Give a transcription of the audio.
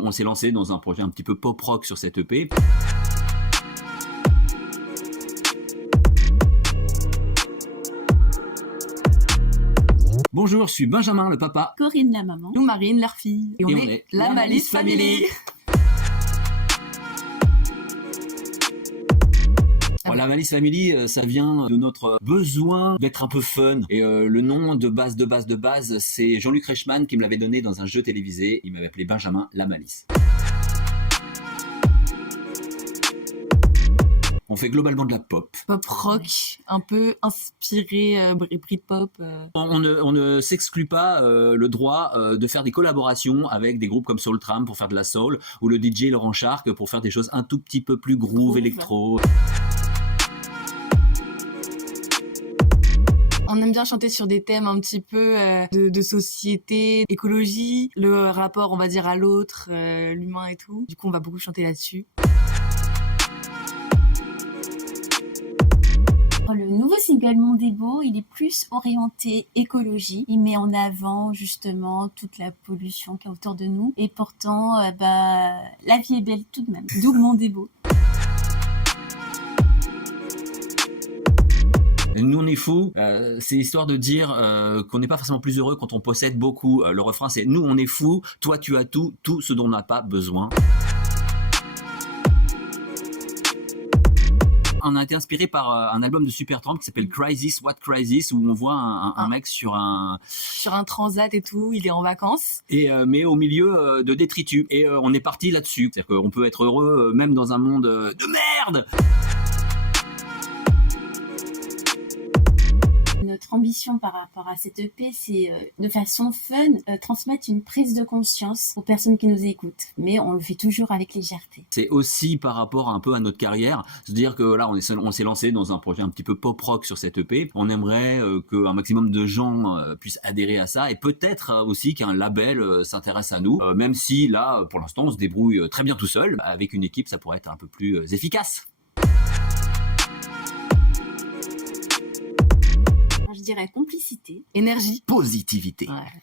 On s'est lancé dans un projet un petit peu pop-rock sur cette EP. Bonjour, je suis Benjamin, le papa. Corinne, la maman. Nous, Marine, leur fille. Et on est la Malice Family. Bon, la Malice Family, ça vient de notre besoin d'être un peu fun. Et le nom de base, c'est Jean-Luc Reichmann qui me l'avait donné dans un jeu télévisé. Il m'avait appelé Benjamin la Malice. On fait globalement de la pop. Pop rock, un peu inspiré Britpop. On ne s'exclut pas le droit de faire des collaborations avec des groupes comme Soul Tram pour faire de la soul, ou le DJ Laurent Charc pour faire des choses un tout petit peu plus groove électro. On aime bien chanter sur des thèmes un petit peu de société, écologie, le rapport, on va dire, à l'autre, l'humain et tout. Du coup, on va beaucoup chanter là-dessus. Le nouveau single Monde est beau, il est plus orienté écologie. Il met en avant justement toute la pollution qu'il y a autour de nous. Et pourtant, la vie est belle tout de même. D'où Monde est beau. Nous on est fous, c'est histoire de dire qu'on n'est pas forcément plus heureux quand on possède beaucoup. Le refrain c'est « Nous on est fous, toi tu as tout ce dont on n'a pas besoin ». On a été inspiré par un album de Supertramp qui s'appelle Crisis, What Crisis, où on voit un mec sur un transat et tout, il est en vacances. Et mais au milieu de détritus. Et on est parti là-dessus. C'est-à-dire qu'on peut être heureux même dans un monde de merde. Notre ambition par rapport à cette EP, c'est de façon fun, transmettre une prise de conscience aux personnes qui nous écoutent. Mais on le fait toujours avec légèreté. C'est aussi par rapport un peu à notre carrière, se dire que là on s'est lancé dans un projet un petit peu pop-rock sur cette EP. On aimerait qu'un maximum de gens puissent adhérer à ça, et peut-être aussi qu'un label s'intéresse à nous, même si là pour l'instant on se débrouille très bien tout seul. Avec une équipe ça pourrait être un peu plus efficace. Je dirais complicité, énergie, positivité. Ouais.